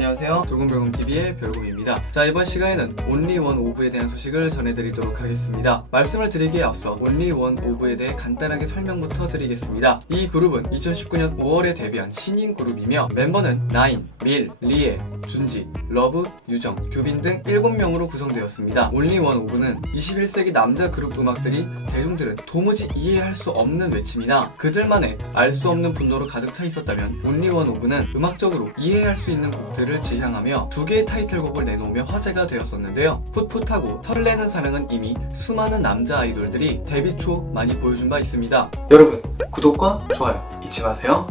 안녕하세요. 돌곰별곰TV의 별곰입니다. 자, 이번 시간에는 온리원 오브에 대한 소식을 전해드리도록 하겠습니다. 말씀을 드리기에 앞서 온리원 오브에 대해 간단하게 설명부터 드리겠습니다. 이 그룹은 2019년 5월에 데뷔한 신인 그룹이며 멤버는 라인, 밀, 리에, 준지, 러브, 유정, 규빈 등 7명으로 구성되었습니다. 온리원 오브는 21세기 남자 그룹 음악들이 대중들은 도무지 이해할 수 없는 외침이나 그들만의 알 수 없는 분노로 가득 차 있었다면 온리원 오브는 음악적으로 이해할 수 있는 곡들을 지향하며 두 개의 타이틀곡을 내놓으며 화제가 되었었는데요. 풋풋하고 설레는 사랑은 이미 수많은 남자 아이돌들이 데뷔 초 많이 보여준 바 있습니다. 여러분 구독과 좋아요 잊지 마세요.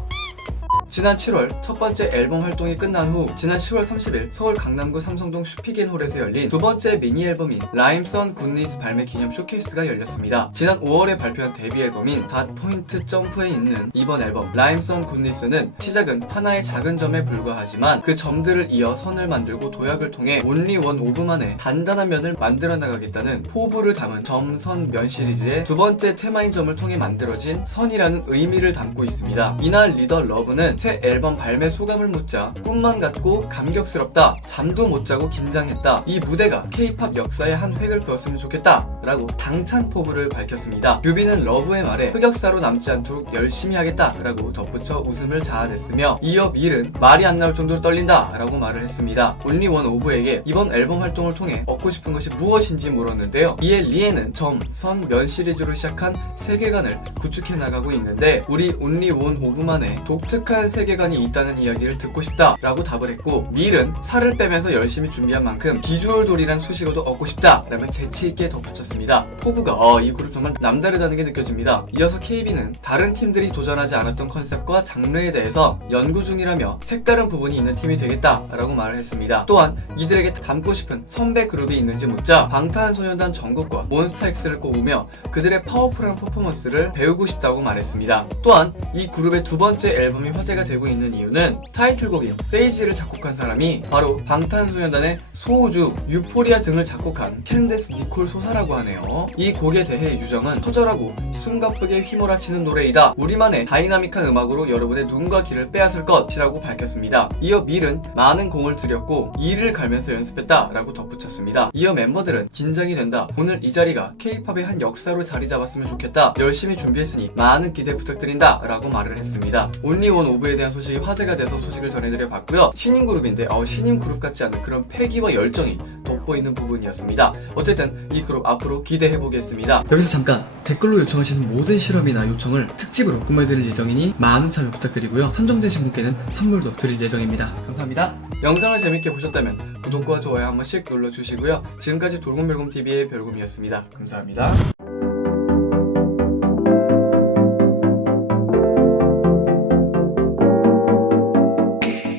지난 7월 첫 번째 앨범 활동이 끝난 후 지난 10월 30일 서울 강남구 삼성동 슈피겐홀에서 열린 두 번째 미니 앨범인 라임선 굿니스 발매 기념 쇼케이스가 열렸습니다. 지난 5월에 발표한 데뷔 앨범인 닷 포인트 점프에 있는 이번 앨범 라임선 굿니스는 시작은 하나의 작은 점에 불과하지만 그 점들을 이어 선을 만들고 도약을 통해 온리 원 오브만의 단단한 면을 만들어 나가겠다는 포부를 담은 점, 선, 면 시리즈의 두 번째 테마인 점을 통해 만들어진 선이라는 의미를 담고 있습니다. 이날 리더 러브는 새 앨범 발매 소감을 묻자 꿈만 같고 감격스럽다. 잠도 못 자고 긴장했다. 이 무대가 K-팝 역사의 한 획을 그었으면 좋겠다. 라고 당찬 포부를 밝혔습니다. 뮤비는 러브의 말에 흑역사로 남지 않도록 열심히 하겠다. 라고 덧붙여 웃음을 자아냈으며 이어 밀은 말이 안 나올 정도로 떨린다. 라고 말을 했습니다. 온리원 오브에게 이번 앨범 활동을 통해 얻고 싶은 것이 무엇인지 물었는데요. 이에 리에는 점, 선, 면 시리즈로 시작한 세계관을 구축해 나가고 있는데 우리 온리원 오브만의 독특한 세계관이 있다는 이야기를 듣고 싶다 라고 답을 했고 밀은 살을 빼면서 열심히 준비한 만큼 비주얼 돌이란 수식어도 얻고 싶다 라며 재치있게 덧붙였습니다. 포부가 어, 이 그룹 정말 남다르다는 게 느껴집니다. 이어서 KB는 다른 팀들이 도전하지 않았던 컨셉과 장르에 대해서 연구 중이라며 색다른 부분이 있는 팀이 되겠다 라고 말을 했습니다. 또한 이들에게 닮고 싶은 선배 그룹이 있는지 묻자 방탄소년단 정국과 몬스타엑스를 꼽으며 그들의 파워풀한 퍼포먼스를 배우고 싶다고 말했습니다. 또한 이 그룹의 두 번째 앨범이 화제가 되고 있는 이유는 타이틀곡인 세이지를 작곡한 사람이 바로 방탄소년단의 소우주, 유포리아 등을 작곡한 캔데스 니콜 소사라고 하네요. 이 곡에 대해 유정은 처절하고 숨가쁘게 휘몰아치는 노래이다. 우리만의 다이나믹한 음악으로 여러분의 눈과 귀를 빼앗을 것이라고 밝혔습니다. 이어 밀은 많은 공을 들였고 이를 갈면서 연습했다 라고 덧붙였습니다. 이어 멤버들은 긴장이 된다. 오늘 이 자리가 K-팝의 한 역사로 자리 잡았으면 좋겠다. 열심히 준비했으니 많은 기대 부탁드린다 라고 말을 했습니다. 온리 원 오브 에 대한 소식이 화제가 돼서 소식을 전해드려 봤고요. 신인 그룹인데 어, 신인 그룹 같지 않은 그런 패기와 열정이 돋보이는 부분이었습니다. 어쨌든 이 그룹 앞으로 기대해 보겠습니다. 여기서 잠깐 댓글로 요청하시는 모든 실험이나 요청을 특집으로 꾸며드릴 예정이니 많은 참여 부탁드리고요. 선정되신 분께는 선물도 드릴 예정입니다. 감사합니다. 영상을 재밌게 보셨다면 구독과 좋아요 한 번씩 눌러주시고요. 지금까지 돌곰별곰TV의 별곰이었습니다. 감사합니다.